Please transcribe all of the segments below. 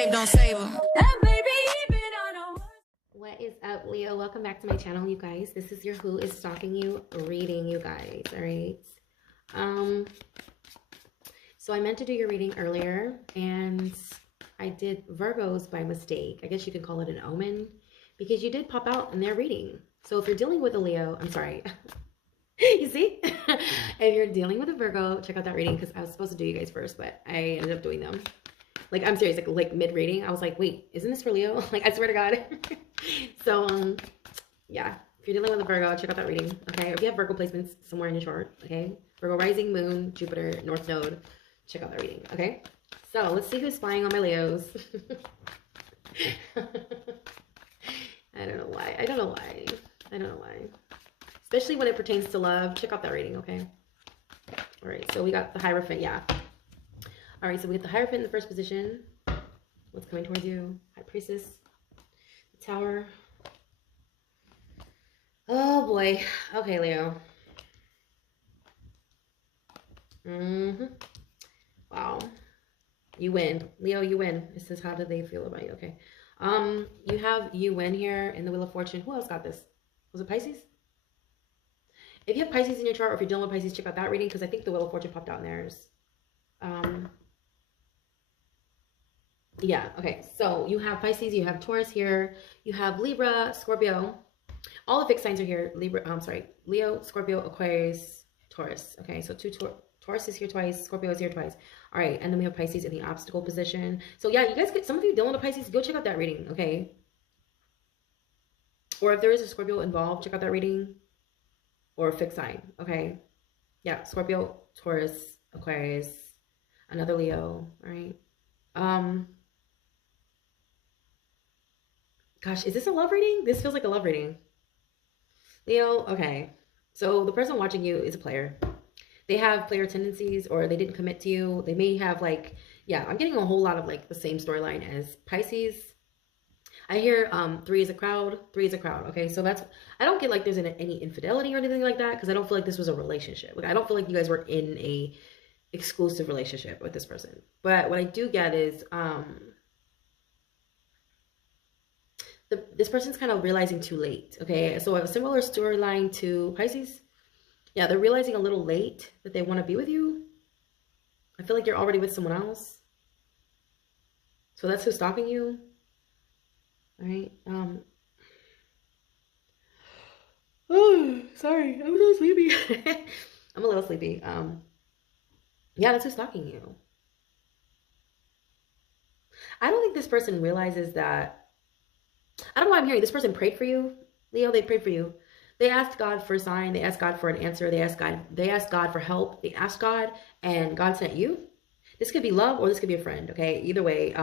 tape don't save them. What is up, Leo? Welcome back to my channel, you guys. This is your Who is Stalking You reading, you guys. All right. So I meant to do your reading earlier, and I did Virgos by mistake. I guess you could call it an omen, because you did pop out in their reading. So if you're dealing with a Leo, I'm sorry. You see? If you're dealing with a Virgo, check out that reading, because I was supposed to do you guys first, but I ended up doing them. Like, I'm serious, like mid-reading, I was like, wait, isn't this for Leo? Like, I swear to God. So, yeah. If you're dealing with a Virgo, check out that reading, okay? Or if you have Virgo placements somewhere in your chart, okay? Virgo rising, moon, Jupiter, North Node, check out that reading, okay? So, let's see who's spying on my Leos. I don't know why. I don't know why. I don't know why. Especially when it pertains to love, check out that reading, okay? All right, so we got the Hierophant, yeah. All right, so we get the Hierophant in the first position. What's coming towards you? High Priestess, the Tower. Oh boy. Okay, Leo. Wow. You win. Leo, you win. It says, how do they feel about you? Okay. You have you win here in the Wheel of Fortune. Who else got this? Was it Pisces? If you have Pisces in your chart, or if you're dealing with Pisces, check out that reading, because I think the Wheel of Fortune popped out in theirs. Yeah, okay, so you have Pisces, you have Taurus here, you have Libra, Scorpio. All the fixed signs are here. Libra, Leo, Scorpio, Aquarius, Taurus. Okay, so Taurus is here twice, Scorpio is here twice. All right, and then we have Pisces in the obstacle position. So yeah, you guys get, some of you dealing with Pisces, go check out that reading, okay? Or if there is a Scorpio involved, check out that reading. Or a fixed sign, okay? Yeah, Scorpio, Taurus, Aquarius, another Leo, all right? Gosh, is this a love reading? This feels like a love reading. Leo, okay. So the person watching you is a player. They have player tendencies, or they didn't commit to you. They may have, like, yeah, I'm getting a whole lot of like the same storyline as Pisces. I hear 3 is a crowd, 3 is a crowd. Okay, so that's, I don't get like there's any infidelity or anything like that, because I don't feel like this was a relationship. Like, I don't feel like you guys were in a exclusive relationship with this person. But what I do get is this person's kind of realizing too late. Okay, so I have a similar storyline to Pisces. Yeah, they're realizing a little late that they want to be with you. I feel like you're already with someone else. So that's who's stalking you. All right. Oh, sorry, I'm a little sleepy. I'm a little sleepy. Yeah, that's who's stalking you. I don't think this person realizes that. I don't know why I'm hearing this person prayed for you, Leo. They prayed for you. They asked God for a sign. They asked God for an answer. They asked God for help. They asked God, and God sent you. This could be love, or this could be a friend. Okay, either way,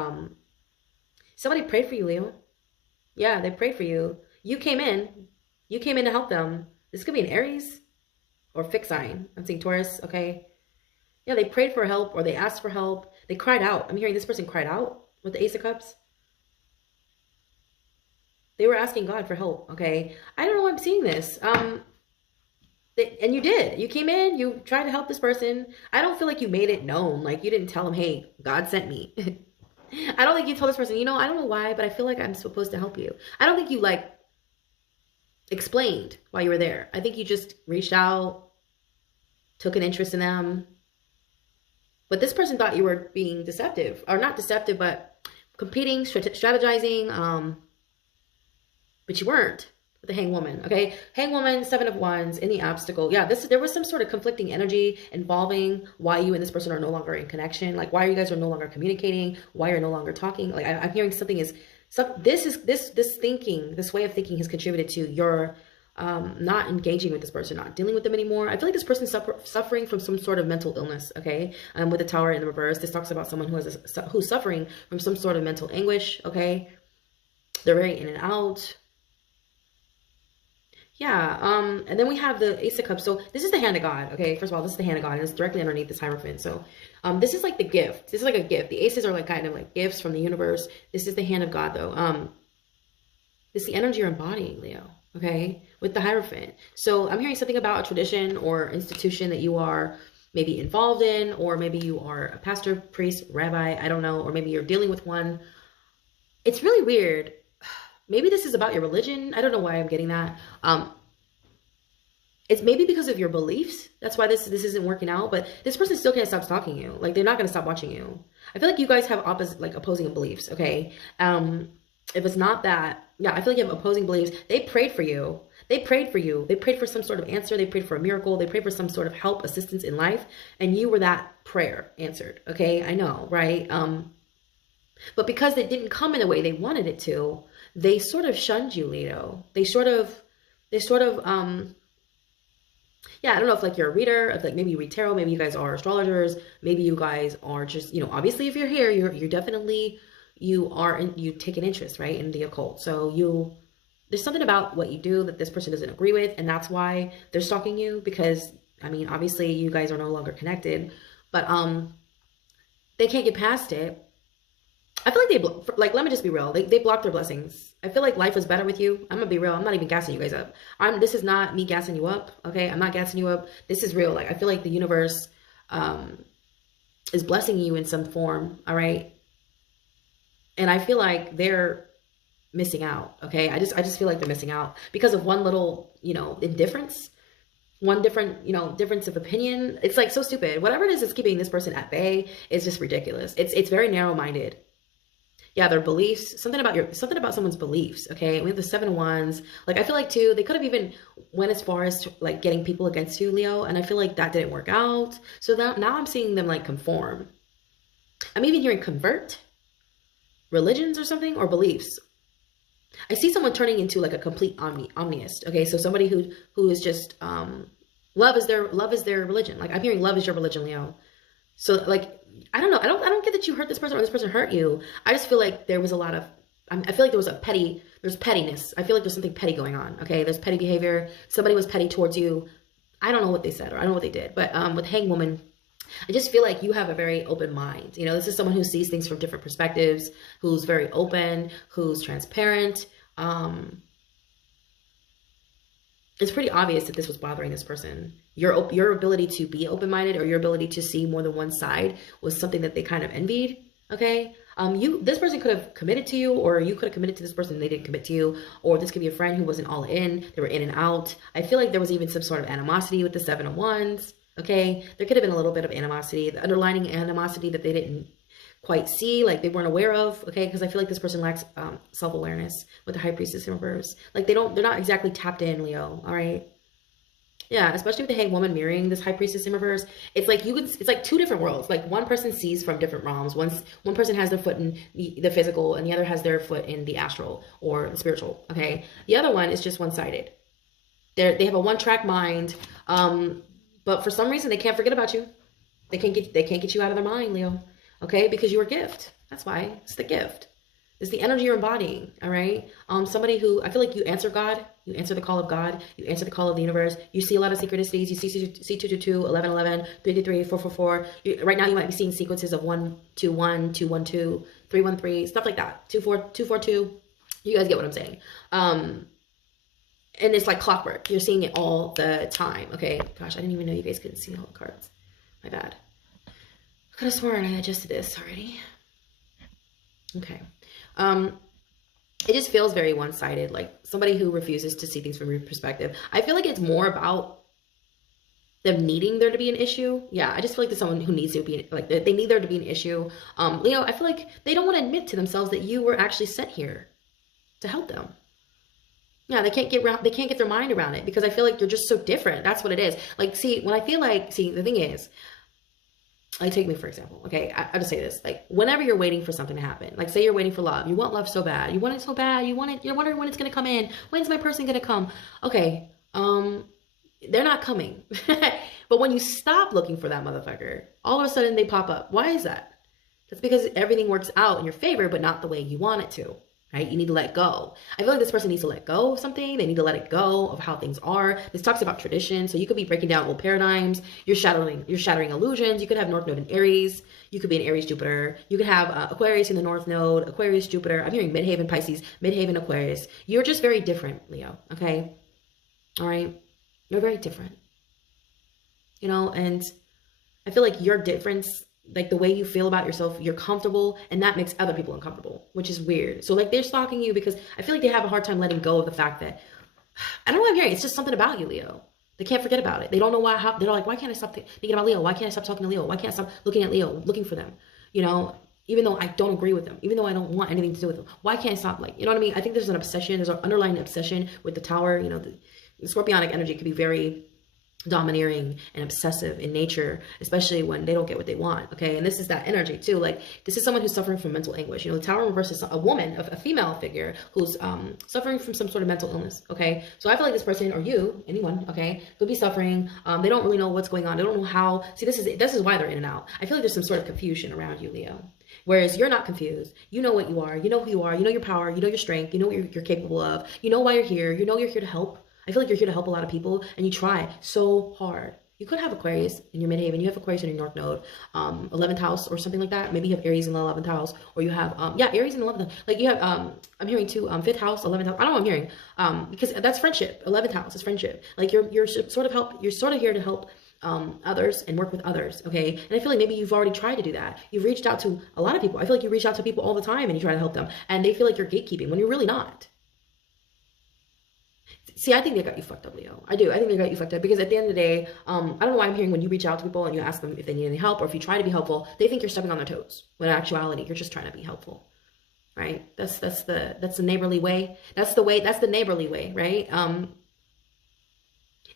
somebody prayed for you, Leo. Yeah, they prayed for you. You came in. You came in to help them. This could be an Aries or fixed sign. I'm seeing Taurus. Okay. Yeah, they prayed for help, or they asked for help. They cried out. I'm hearing this person cried out with the Ace of Cups. They were asking God for help, okay? I don't know why I'm seeing this. And you did. You came in, you tried to help this person. I don't feel like you made it known. Like, you didn't tell them, hey, God sent me. I don't think you told this person, you know, I don't know why, but I feel like I'm supposed to help you. I don't think you, like, explained why you were there. I think you just reached out, took an interest in them. But this person thought you were being deceptive. Or not deceptive, but competing, strategizing, but you weren't with the Hanged Woman, okay? Hanged Woman, 7 of Wands in the obstacle. Yeah, there was some sort of conflicting energy involving why you and this person are no longer in connection. Like, why you guys are no longer communicating, why you're no longer talking. Like, I'm hearing something is, this way of thinking has contributed to your not engaging with this person, not dealing with them anymore. I feel like this person's suffering from some sort of mental illness, okay? With the Tower in the reverse, this talks about someone who's suffering from some sort of mental anguish, okay? They're very in and out. Yeah, and then we have the Ace of Cups. So this is the hand of God, okay? First of all, this is the hand of God, and it's directly underneath this Hierophant. So this is like the gift. This is like a gift. The aces are like kind of like gifts from the universe. This is the hand of God, though. This is the energy you're embodying, Leo, okay? With the Hierophant. So I'm hearing something about a tradition or institution that you are maybe involved in, or maybe you are a pastor, priest, rabbi, I don't know, or maybe you're dealing with one. it's really weird. Maybe this is about your religion. I don't know why I'm getting that. It's maybe because of your beliefs. That's why this isn't working out. But this person still can't stop stalking you. Like, they're not going to stop watching you. I feel like you guys have opposing beliefs, okay? If it's not that, yeah, I feel like you have opposing beliefs. They prayed for you. They prayed for you. They prayed for some sort of answer. They prayed for a miracle. They prayed for some sort of help, assistance in life. And you were that prayer answered, okay? I know, right? But because it didn't come in the way they wanted it to, they sort of shunned you, Leo. They sort of, yeah, I don't know if like you're a reader, if like maybe you read tarot, maybe you guys are astrologers, maybe you guys are just, you know, obviously if you're here, you're definitely, you take an interest, right, in the occult. So there's something about what you do that this person doesn't agree with, and that's why they're stalking you, because, I mean, obviously you guys are no longer connected, but they can't get past it. I feel like let me just be real. They blocked their blessings. I feel like life was better with you. I'm gonna be real. I'm not even gassing you guys up. This is not me gassing you up. Okay, I'm not gassing you up. This is real. Like, I feel like the universe is blessing you in some form. All right, and I feel like they're missing out. Okay, I just feel like they're missing out because of one little, you know, indifference, one different, you know, difference of opinion. It's like so stupid. Whatever it is that's keeping this person at bay is just ridiculous. It's very narrow-minded. Yeah, their beliefs, something about someone's beliefs, okay? We have the 7 of Wands. Like, I feel like, too, they could have even went as far as, like, getting people against you, Leo, and I feel like that didn't work out. So now I'm seeing them, like, conform. I'm even hearing convert, religions or something, or beliefs. I see someone turning into, like, a complete omniist, okay? So somebody who is just, love is their religion. Like, I'm hearing love is your religion, Leo. So, like, I don't know. I don't get that you hurt this person or this person hurt you. I just feel like there was a lot of, I feel like there's pettiness. I feel like there's something petty going on. Okay. There's petty behavior. Somebody was petty towards you. I don't know what they said or I don't know what they did, but with Hanged Woman, I just feel like you have a very open mind. You know, this is someone who sees things from different perspectives, who's very open, who's transparent. It's pretty obvious that this was bothering this person. Your ability to be open-minded or your ability to see more than one side was something that they kind of envied, okay? This person could have committed to you, or you could have committed to this person and they didn't commit to you, or this could be a friend who wasn't all in, they were in and out. I feel like there was even some sort of animosity with the 7 of Wands, okay? There could have been a little bit of animosity, the underlying animosity that they didn't quite see, like they weren't aware of, okay? Because I feel like this person lacks self-awareness with the High Priestess in reverse. Like they're not exactly tapped in, Leo, all right? Yeah, especially with the Hanged Woman mirroring this High Priestess in reverse. It's like it's like 2 different worlds. Like one person sees from different realms. One person has their foot in the physical and the other has their foot in the astral or the spiritual, okay? The other one is just one-sided. They have a one-track mind, but for some reason they can't forget about you. They can't get you out of their mind, Leo. Okay, because you're a gift. That's why. It's the gift. It's the energy you're embodying, all right? Somebody who, I feel like you answer God. You answer the call of God. You answer the call of the universe. You see a lot of synchronicities. You see 222, 1111, 333, 444. Right now you might be seeing sequences of 121, 212, 313, stuff like that. 242. You guys get what I'm saying. And it's like clockwork. You're seeing it all the time, okay? Gosh, I didn't even know you guys couldn't see all the cards. My bad. I could have sworn I adjusted this already. Okay. It just feels very one-sided, like somebody who refuses to see things from your perspective. I feel like it's more about them needing there to be an issue. Yeah, I just feel like there's someone who needs to be, like, they need there to be an issue. Leo, I feel like they don't want to admit to themselves that you were actually sent here to help them. Yeah, they can't get their mind around it because I feel like you're just so different. That's what it is. Like, see, when I feel like, see, the thing is, like, take me for example, okay? I'll just say this. Like, whenever you're waiting for something to happen, like, say you're waiting for love. You want love so bad. You want it so bad. You're wondering when it's going to come in. When's my person going to come? Okay, they're not coming. But when you stop looking for that motherfucker, all of a sudden they pop up. Why is that? That's because everything works out in your favor, but not the way you want it to. Right? You need to let go. I feel like this person needs to let go of something. They need to let it go of how things are. This talks about tradition. So you could be breaking down old paradigms. You're shattering illusions. You could have North Node in Aries. You could be an Aries Jupiter. You could have Aquarius in the North Node, Aquarius Jupiter. I'm hearing Midhaven Pisces, Midhaven Aquarius. You're just very different, Leo. Okay? All right? You're very different. You know, and I feel like your difference like the way you feel about yourself, you're comfortable, and that makes other people uncomfortable, which is weird. So like they're stalking you because I feel like they have a hard time letting go of the fact that, I don't know what I'm hearing. It's just something about you, Leo. They can't forget about it. They don't know why. They're like, why can't I stop thinking about Leo? Why can't I stop talking to Leo? Why can't I stop looking at Leo, looking for them? You know, even though I don't agree with them, even though I don't want anything to do with them, why can't I stop? Like, you know what I mean? I think there's an obsession. There's an underlying obsession with the Tower. You know, the Scorpionic energy could be very domineering and obsessive in nature, especially when they don't get what they want. Okay, and this is that energy too. Like, this is someone who's suffering from mental anguish. You know, the Tower in reverse is a woman, a female figure who's suffering from some sort of mental illness. Okay, so I feel like this person, or you, anyone, okay, could be suffering. They don't really know what's going on. They don't know how. See, this is why they're in and out. I feel like there's some sort of confusion around you, Leo. Whereas you're not confused. You know what you are. You know who you are. You know your power. You know your strength. You know what you're capable of. You know why you're here. You know you're here to help. I feel like you're here to help a lot of people, and you try so hard. You could have Aquarius in your midhaven. You have Aquarius in your north node, 11th house or something like that. Maybe you have Aries in the 11th house, or you have, Aries in the 11th house. Like you have, I'm hearing too, 5th house, 11th house. I don't know what I'm hearing, because that's friendship. 11th house is friendship. Like you're sort of here to help others and work with others. Okay. And I feel like maybe you've already tried to do that. You've reached out to a lot of people. I feel like you reach out to people all the time and you try to help them, and they feel like you're gatekeeping when you're really not. See, I think they got you fucked up, Leo. I do. I think they got you fucked up because at the end of the day, I don't know why I'm hearing when you reach out to people and you ask them if they need any help, or if you try to be helpful, they think you're stepping on their toes. When in actuality, you're just trying to be helpful, right? That's the neighborly way. That's the neighborly way, right?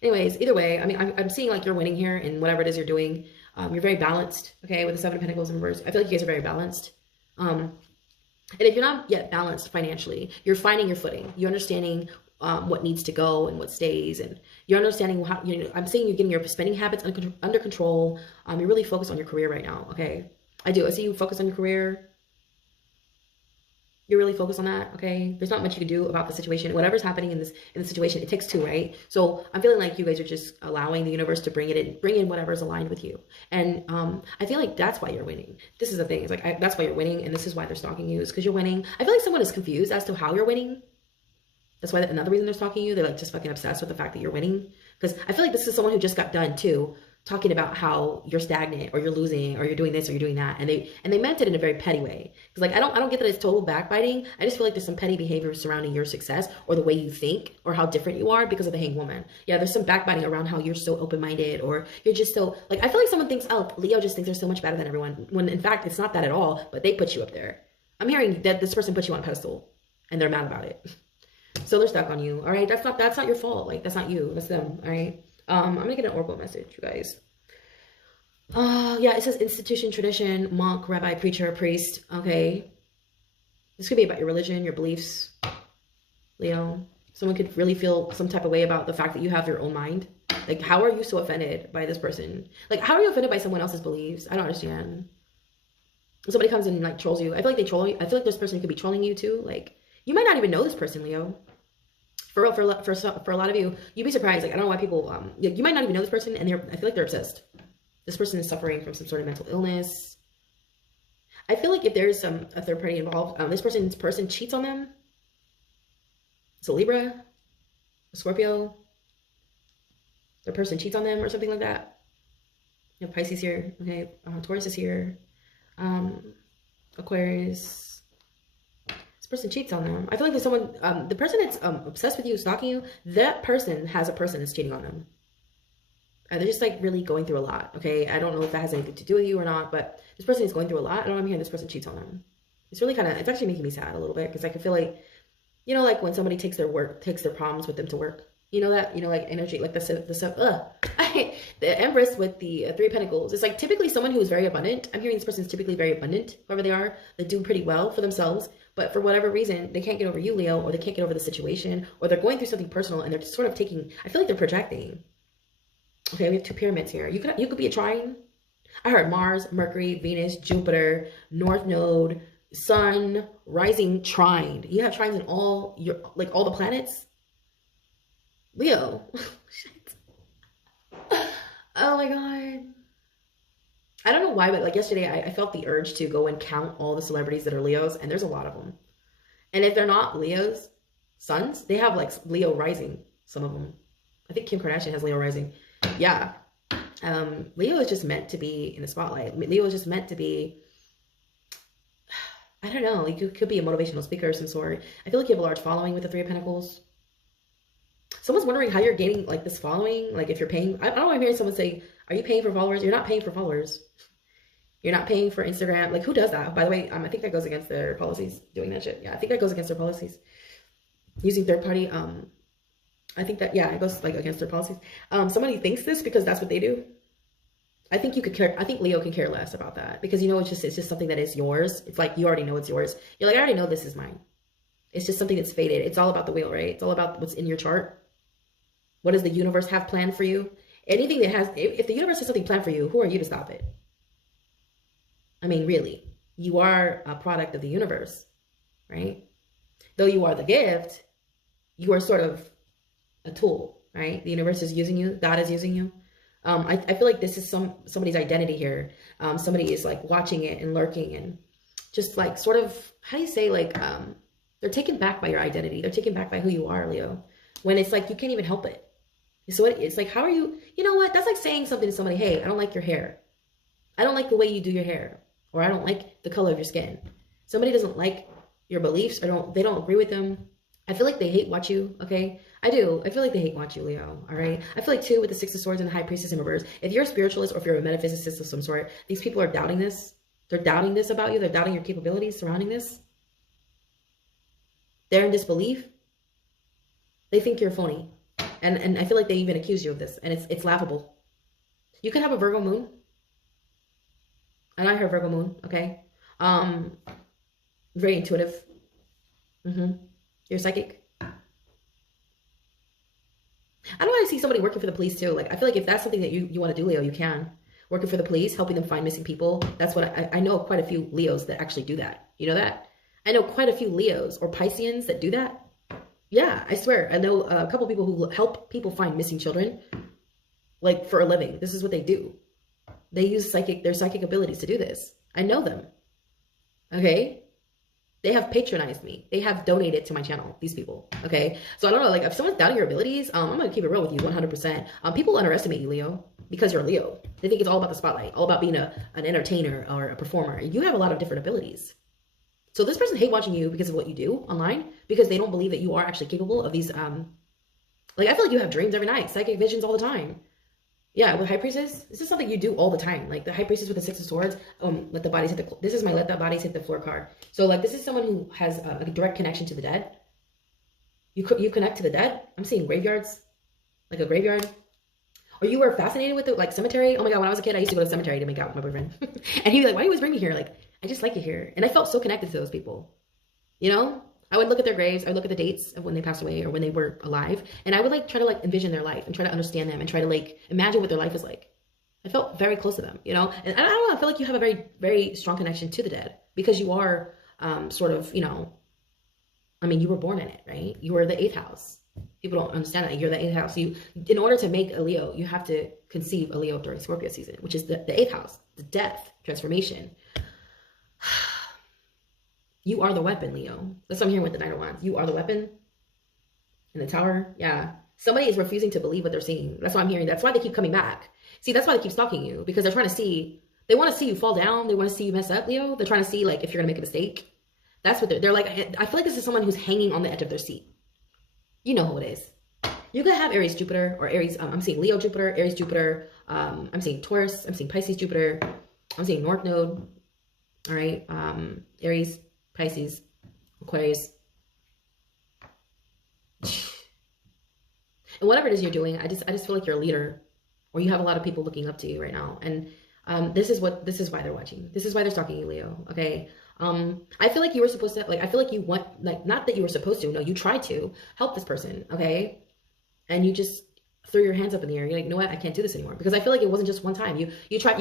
Anyways, either way, I mean, I'm seeing like you're winning here in whatever it is you're doing. You're very balanced, okay, with the 7 of Pentacles in reverse. I feel like you guys are very balanced. And if you're not yet balanced financially, you're finding your footing. You're understanding what needs to go and what stays, and you're understanding how, you know, I'm seeing you're getting your spending habits under control. You're really focused on your career right now. Okay, I see you focus on your career. You're really focused on that. Okay, there's not much you can do about the situation. Whatever's happening in the situation, it takes two, right? So I'm feeling like you guys are just allowing the universe to bring in whatever's aligned with you, and I feel like that's why you're winning. This is the thing. It's like that's why you're winning, and this is why they're stalking you, is because you're winning. I feel like someone is confused as to how you're winning. That's why another reason they're stalking you. They're like just fucking obsessed with the fact that you're winning. Because I feel like this is someone who just got done too, talking about how you're stagnant or you're losing or you're doing this or you're doing that, and they meant it in a very petty way. Because like I don't get that it's total backbiting. I just feel like there's some petty behavior surrounding your success or the way you think or how different you are because of the Hanged Woman. Yeah, there's some backbiting around how you're so open-minded, or you're just so like, I feel like someone thinks, oh, Leo just thinks they're so much better than everyone, when in fact it's not that at all. But they put you up there. I'm hearing that this person put you on a pedestal and they're mad about it. So they're stuck on you. All right, that's not your fault. Like, that's not you, that's them. All right. I'm gonna get an oracle message, you guys. Yeah, it says institution, tradition, monk, rabbi, preacher, priest. Okay, this could be about your religion, your beliefs, Leo. Someone could really feel some type of way about the fact that you have your own mind. Like, how are you so offended by this person? Like, how are you offended by someone else's beliefs? I don't understand. Somebody comes in and like trolls you. I feel like they troll you. I feel like this person could be trolling you too. Like, you might not even know this person, Leo. For real, for a lot of you, you'd be surprised. Like, I don't know why people, you might not even know this person, and I feel like they're obsessed. This person is suffering from some sort of mental illness. I feel like if there's a third party involved, this person cheats on them. It's a Libra, a Scorpio. Their person cheats on them or something like that. You have Pisces here, okay? Taurus is here. Aquarius. Person cheats on them. I feel like there's someone, the person that's obsessed with you, stalking you, that person has a person that's cheating on them. They're just like really going through a lot, okay? I don't know if that has anything to do with you or not, but this person is going through a lot. I don't know, I'm hearing this person cheats on them. It's really it's actually making me sad a little bit, because I can feel like, you know, like when somebody takes their problems with them to work. You know that, you know, like energy, like the Empress with the 3 of Pentacles. It's like typically someone who is very abundant. I'm hearing this person is typically very abundant, whoever they are. They do pretty well for themselves, but for whatever reason, they can't get over you, Leo, or they can't get over the situation, or they're going through something personal and they're just sort of taking, I feel like they're projecting. Okay, we have 2 pyramids here. You could be a trine. I heard Mars, Mercury, Venus, Jupiter, North Node, Sun, rising, trine. You have trines in all the planets. Leo. Shit. Oh my god. I don't know why, but like yesterday I felt the urge to go and count all the celebrities that are Leos, and there's a lot of them. And if they're not Leos sons, they have like Leo rising, some of them. I think Kim Kardashian has Leo rising. Yeah. Leo is just meant to be in the spotlight. Leo is just meant to be, I don't know, you could be a motivational speaker of some sort. I feel like you have a large following with the Three of Pentacles. Someone's wondering how you're gaining like this following. Like if you're paying, I don't know, I'm hearing someone say, are you paying for followers? You're not paying for followers. You're not paying for Instagram. Like who does that? By the way, I think that goes against their policies, doing that shit. Yeah, I think that goes against their policies. Using third party, I think that, yeah, it goes like against their policies. Somebody thinks this because that's what they do. I think you could care. I think Leo can care less about that because, you know, it's just something that is yours. It's like, you already know it's yours. You're like, I already know this is mine. It's just something that's fated. It's all about the wheel, right? It's all about what's in your chart. What does the universe have planned for you? Anything that has, if the universe has something planned for you, who are you to stop it? I mean, really, you are a product of the universe, right? Though you are the gift, you are sort of a tool, right? The universe is using you. God is using you. I feel like this is somebody's identity here. Somebody is like watching it and lurking and just like sort of, how do you say, like, they're taken back by your identity. They're taken back by who you are, Leo. When it's like, you can't even help it. So it's like, how are you, you know what? That's like saying something to somebody, hey, I don't like your hair. I don't like the way you do your hair. Or I don't like the color of your skin. Somebody doesn't like your beliefs or they don't agree with them. I feel like they hate watch you, okay? I do. I feel like they hate watch you, Leo, all right? I feel like, too, with the Six of Swords and the High Priestess in reverse, if you're a spiritualist or if you're a metaphysicist of some sort, these people are doubting this. They're doubting this about you. They're doubting your capabilities surrounding this. They're in disbelief. They think you're phony. And I feel like they even accuse you of this, and it's laughable. You could have a Virgo moon. And I heard Virgo moon, okay? Very intuitive. You're psychic. I don't want to see somebody working for the police too. Like, I feel like if that's something that you want to do, Leo, you can. Working for the police, helping them find missing people. That's what I know quite a few Leos that actually do that. You know that? I know quite a few Leos or Pisceans that do that. Yeah, I swear. I know a couple people who help people find missing children, like, for a living. This is what they do. They use their psychic abilities to do this. I know them. Okay? They have patronized me. They have donated to my channel, these people. Okay? So I don't know, like, if someone's doubting your abilities, I'm going to keep it real with you 100%. People underestimate you, Leo, because you're a Leo. They think it's all about the spotlight, all about being an entertainer or a performer. You have a lot of different abilities. So this person hate watching you because of what you do online, because they don't believe that you are actually capable of these, like, I feel like you have dreams every night, psychic visions all the time. Yeah, with High Priestess, this is something you do all the time. Like the High Priestess with the Six of Swords, let the bodies hit the, this is my let the bodies hit the floor card. So like, this is someone who has a direct connection to the dead. You connect to the dead. I'm seeing graveyards, like a graveyard. Or you were fascinated with the like cemetery. Oh my God, when I was a kid, I used to go to the cemetery to make out with my boyfriend. And he'd be like, why do you always bring me here? Like, I just like it here. And I felt so connected to those people. You know? I would look at their graves. I would look at the dates of when they passed away or when they were alive. And I would like try to like envision their life and try to understand them and try to like imagine what their life was like. I felt very close to them, you know? And I don't know, I feel like you have a very, very strong connection to the dead because you are sort of, you know, I mean, you were born in it, right? You were the 8th house. People don't understand that. You're the 8th house. In order to make a Leo, you have to conceive a Leo during Scorpio season, which is the 8th house, the death, transformation. You are the weapon, Leo. That's what I'm hearing with the Knight of Wands. You are the weapon in the Tower. Yeah. Somebody is refusing to believe what they're seeing. That's what I'm hearing. That's why they keep coming back. See, that's why they keep stalking you, because they're trying to see, they want to see you fall down. They want to see you mess up, Leo. They're trying to see like if you're going to make a mistake. That's what they're like. I feel like this is someone who's hanging on the edge of their seat. You know who it is. You could have Aries Jupiter or Aries. I'm seeing Leo Jupiter, Aries Jupiter. I'm seeing Taurus. I'm seeing Pisces Jupiter. I'm seeing North Node. All right. Aries, Pisces, Aquarius. And whatever it is you're doing, I just feel like you're a leader, or you have a lot of people looking up to you right now. And this is why they're watching. This is why they're stalking you, Leo. Okay. I feel like you were supposed to, like, I feel like you want, like, not that you were supposed to, no, you tried to help this person, okay? And you just threw your hands up in the air. You're like, you know what, I can't do this anymore. Because I feel like it wasn't just one time. You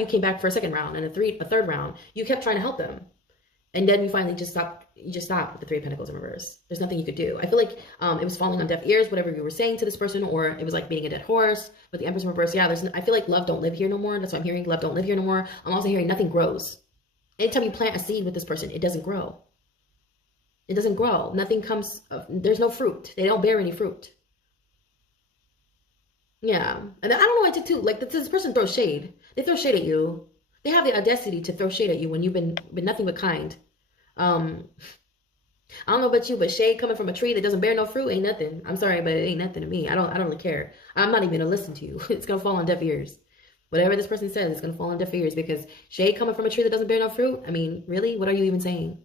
came back for a second round and a third round. You kept trying to help them. And then you finally just stopped with the Three of Pentacles in reverse. There's nothing you could do. I feel like it was falling on deaf ears, whatever you were saying to this person, or it was like beating a dead horse with the Empress in reverse. Yeah, I feel like love don't live here no more. That's what I'm hearing. Love don't live here no more. I'm also hearing nothing grows. Anytime you plant a seed with this person, it doesn't grow. It doesn't grow. Nothing comes, there's no fruit. They don't bear any fruit. Yeah. And I don't know why too. Like this person throws shade. They throw shade at you. They have the audacity to throw shade at you when you've been nothing but kind. I don't know about you, but shade coming from a tree that doesn't bear no fruit ain't nothing. I'm sorry, but it ain't nothing to me. I don't really care. I'm not even gonna listen to you. It's gonna fall on deaf ears. Whatever this person says, it's gonna fall on deaf ears because shade coming from a tree that doesn't bear no fruit. I mean, really? What are you even saying?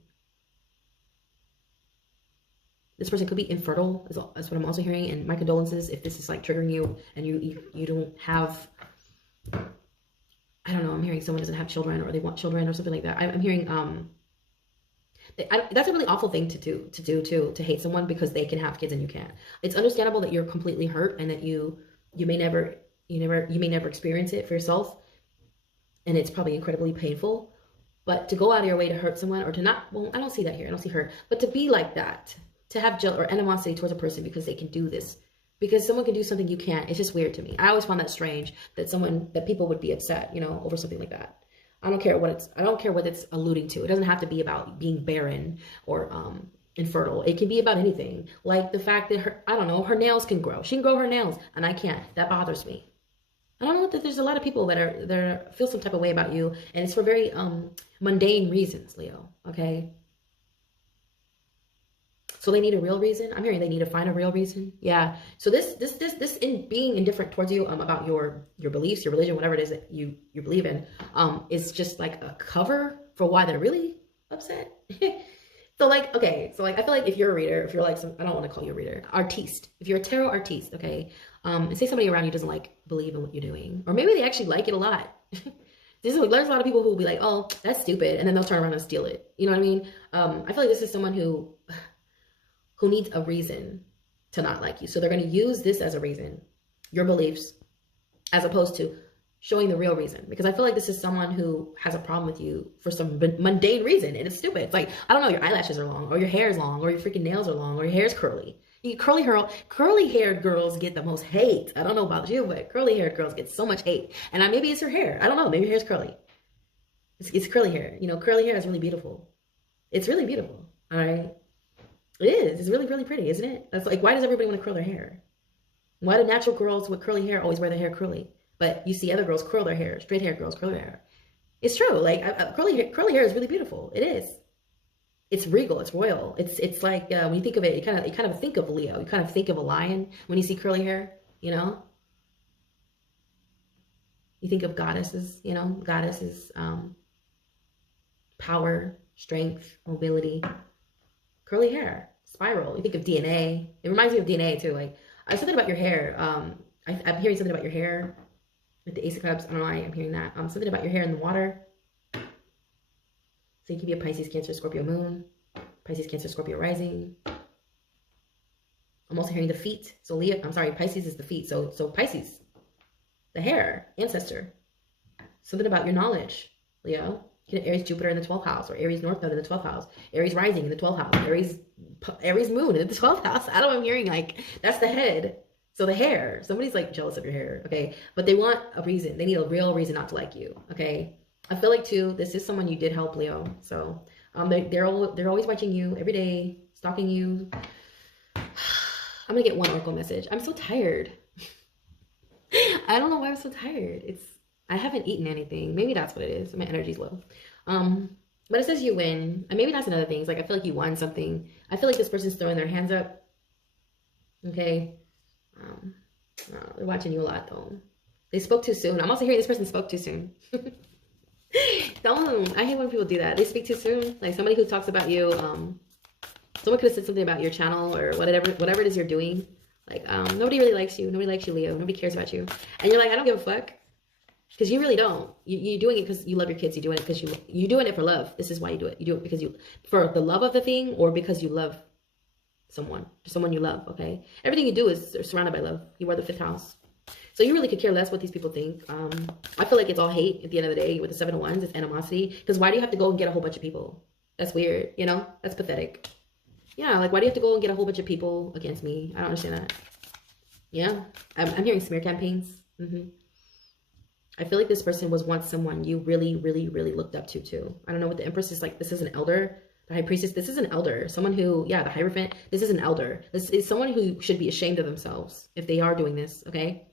This person could be infertile. That's what I'm also hearing. And my condolences if this is like triggering you and you don't have. I don't know. I'm hearing someone doesn't have children or they want children or something like that. I'm hearing that's a really awful thing to do to hate someone because they can have kids and you can't. It's understandable that you're completely hurt and that you may never experience it for yourself, and it's probably incredibly painful. But to go out of your way to hurt someone or to not, well, I don't see that here. I don't see hurt, but to be like that, to have jealousy or animosity towards a person because they can do this, because someone can do something you can't. It's just weird to me. I always found that strange that people would be upset, over something like that. I don't care what it's alluding to. It doesn't have to be about being barren or infertile. It can be about anything. Like the fact that her nails can grow. She can grow her nails and I can't. That bothers me. I don't know that there's a lot of people that feel some type of way about you, and it's for very mundane reasons, Leo. Okay. So they need a real reason. I'm hearing they need to find a real reason. Yeah. So this in being indifferent towards you about your beliefs, your religion, whatever it is that you believe in, is just like a cover for why they're really upset. So I feel like if you're a reader, if you're like I don't want to call you a reader, artiste. If you're a tarot artiste, okay, and say somebody around you doesn't believe in what you're doing, or maybe they actually like it a lot. There's a lot of people who will be like, oh, that's stupid, and then they'll turn around and steal it. You know what I mean? I feel like this is someone who needs a reason to not like you. So they're going to use this as a reason, your beliefs, as opposed to showing the real reason. Because I feel like this is someone who has a problem with you for some mundane reason, and it's stupid. It's like, I don't know, your eyelashes are long, or your hair is long, or your freaking nails are long, or your hair's curly. Curly-haired girls get the most hate. I don't know about you, but curly-haired girls get so much hate. And maybe it's your hair. I don't know. Maybe your hair's curly. It's curly hair. Curly hair is really beautiful. It's really beautiful. All right. It is. It's really, really pretty, isn't it? That's like, why does everybody want to curl their hair? Why do natural girls with curly hair always wear their hair curly? But you see other girls curl their hair. Straight hair girls curl their hair. It's true. Like curly hair is really beautiful. It is. It's regal. It's royal. It's like when you think of it, you kind of think of Leo. You kind of think of a lion when you see curly hair. You think of goddesses. Goddesses, power, strength, mobility. Curly hair, spiral. You think of DNA. It reminds me of DNA too. Like, something about your hair. I'm hearing something about your hair with the Ace of Cups. I don't know why I'm hearing that. Something about your hair in the water. So you could be a Pisces, Cancer, Scorpio moon, Pisces, Cancer, Scorpio rising. I'm also hearing the feet. So Pisces is the feet. So Pisces, the hair, ancestor. Something about your knowledge, Leo. Aries Jupiter in the 12th house, or Aries North Node in the 12th house, Aries rising in the 12th house, Aries moon in the 12th house. I don't know, I'm hearing that's the head. So the hair, somebody's jealous of your hair, okay? But they want a reason. They need a real reason not to like you, okay? I feel like too, this is someone you did help, Leo. So they're always watching you every day, stalking you. I'm gonna get one oracle message. I'm so tired. I don't know why I'm so tired. I haven't eaten anything. Maybe that's what it is. My energy's low. But it says you win. And maybe that's another thing. It's like, I feel like you won something. I feel like this person's throwing their hands up. Okay. They're watching you a lot though. They spoke too soon. I'm also hearing this person spoke too soon. I hate when people do that. They speak too soon. Like somebody who talks about you. Someone could have said something about your channel or whatever it is you're doing. Like, nobody really likes you. Nobody likes you, Leo. Nobody cares about you. And you're like, I don't give a fuck. Because you really don't. You're doing it because you love your kids. You're doing it because you're doing it for love. This is why you do it. You do it because for the love of the thing, or because you love someone you love. Okay. Everything you do is surrounded by love. You are the 5th house. So you really could care less what these people think. I feel like it's all hate at the end of the day. With the 7 of Wands, it's animosity. Because why do you have to go and get a whole bunch of people? That's weird. That's pathetic. Yeah. Like, why do you have to go and get a whole bunch of people against me? I don't understand that. Yeah. I'm hearing smear campaigns. I feel like this person was once someone you really, really, really looked up to too. I don't know what the Empress is like. This is an elder. The High Priestess, this is an elder. Someone who, yeah, the Hierophant, this is an elder. This is someone who should be ashamed of themselves if they are doing this, okay?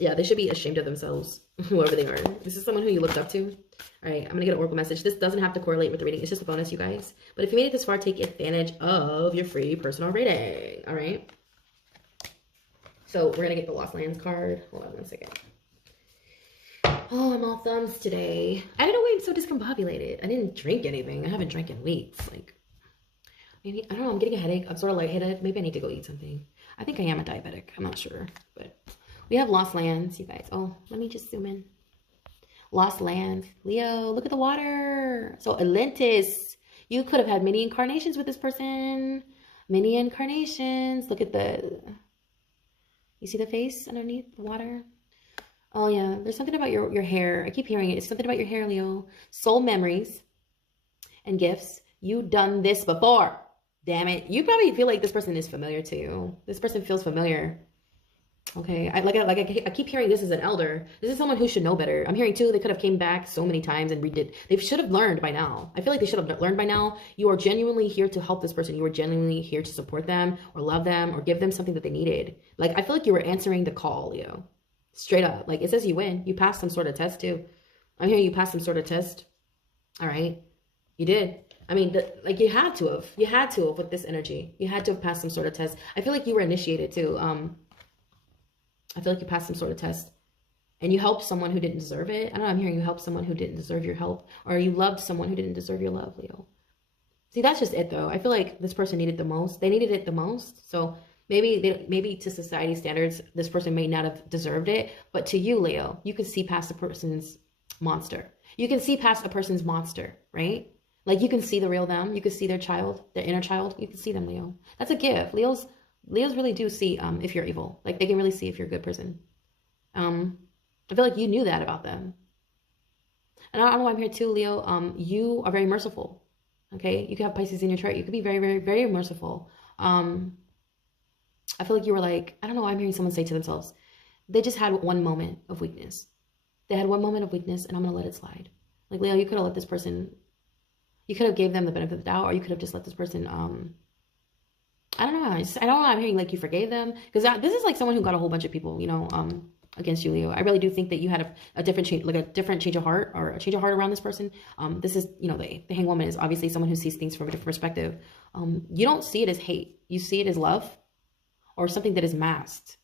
Yeah, they should be ashamed of themselves, whoever they are. This is someone who you looked up to. All right, I'm going to get an oracle message. This doesn't have to correlate with the reading. It's just a bonus, you guys. But if you made it this far, take advantage of your free personal reading. All right? So we're going to get the Lost Lands card. Hold on one second. Oh, I'm all thumbs today. I don't know why I'm so discombobulated. I didn't drink anything. I haven't drank in weeks. Like, maybe, I don't know. I'm getting a headache. I'm sort of lightheaded. Maybe I need to go eat something. I think I am a diabetic. I'm not sure. But we have Lost Lands, you guys. Oh, let me just zoom in. Lost Lands. Leo, look at the water. So Atlantis. You could have had many incarnations with this person. Many incarnations. Look at the... You see the face underneath the water? Oh, yeah. There's something about your hair. I keep hearing it. It's something about your hair, Leo. Soul memories and gifts. You done this before. Damn it. You probably feel like this person is familiar to you. This person feels familiar. Okay. I keep hearing this is an elder. This is someone who should know better. I'm hearing, too, they could have came back so many times and redid. They should have learned by now. I feel like they should have learned by now. You are genuinely here to help this person. You are genuinely here to support them or love them or give them something that they needed. Like, I feel like you were answering the call, Leo. Straight up. Like, it says you win. You passed some sort of test, too. I'm hearing you passed some sort of test. All right. You did. I mean, like, you had to have. You had to have with this energy. You had to have passed some sort of test. I feel like you were initiated, too. I feel like you passed some sort of test. And you helped someone who didn't deserve it. I don't know. I'm hearing you helped someone who didn't deserve your help. Or you loved someone who didn't deserve your love, Leo. See, that's just it, though. I feel like this person needed the most. They needed it the most. So... Maybe to society standards, this person may not have deserved it, but to you, Leo, you can see past a person's monster. You can see past a person's monster, right? Like, you can see the real them. You can see their child, their inner child. You can see them, Leo. That's a gift. Leos really do see if you're evil. Like, they can really see if you're a good person. I feel like you knew that about them. And I don't know why I'm here too, Leo. You are very merciful. Okay, you could have Pisces in your chart. You could be very, very, very merciful. I feel like you were like, I don't know why I'm hearing someone say to themselves, they just had one moment of weakness. They had one moment of weakness and I'm going to let it slide. Like, Leo, you could have let this person, you could have gave them the benefit of the doubt, or you could have just let this person, I don't know. I don't know. I'm hearing like you forgave them. Because this is like someone who got a whole bunch of people, you know, against you, Leo. I really do think that you had a different change, like a different change of heart, or a change of heart around this person. This is, you know, the hanged woman is obviously someone who sees things from a different perspective. You don't see it as hate. You see it as love. Or something that is masked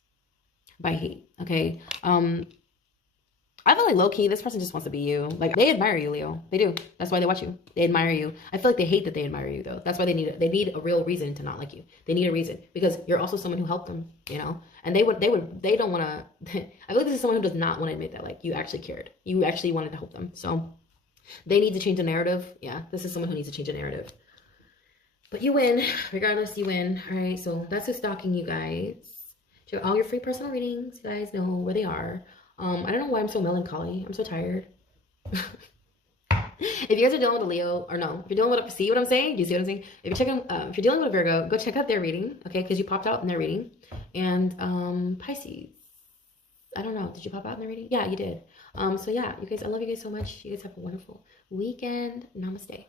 by hate, okay? I feel like low-key, this person just wants to be you. Like, they admire you, Leo. They do. That's why they watch you. They admire you. I feel like they hate that they admire you, though. That's why they need a real reason to not like you. They need a reason. Because you're also someone who helped them, you know? And they don't want to... I feel like this is someone who does not want to admit that, like, you actually cared. You actually wanted to help them. So, they need to change the narrative. Yeah, this is someone who needs to change the narrative. But you win. Regardless, you win. All right, so that's the stalking, you guys. Check all your free personal readings. You guys know where they are. I don't know why I'm so melancholy. I'm so tired. If you guys are dealing with a Leo, or no, if you're dealing with a, see what I'm saying? Do you see what I'm saying? If you're dealing with a Virgo, go check out their reading, okay? Because you popped out in their reading. And Pisces. I don't know. Did you pop out in the reading? Yeah, you did. So yeah, you guys, I love you guys so much. You guys have a wonderful weekend. Namaste.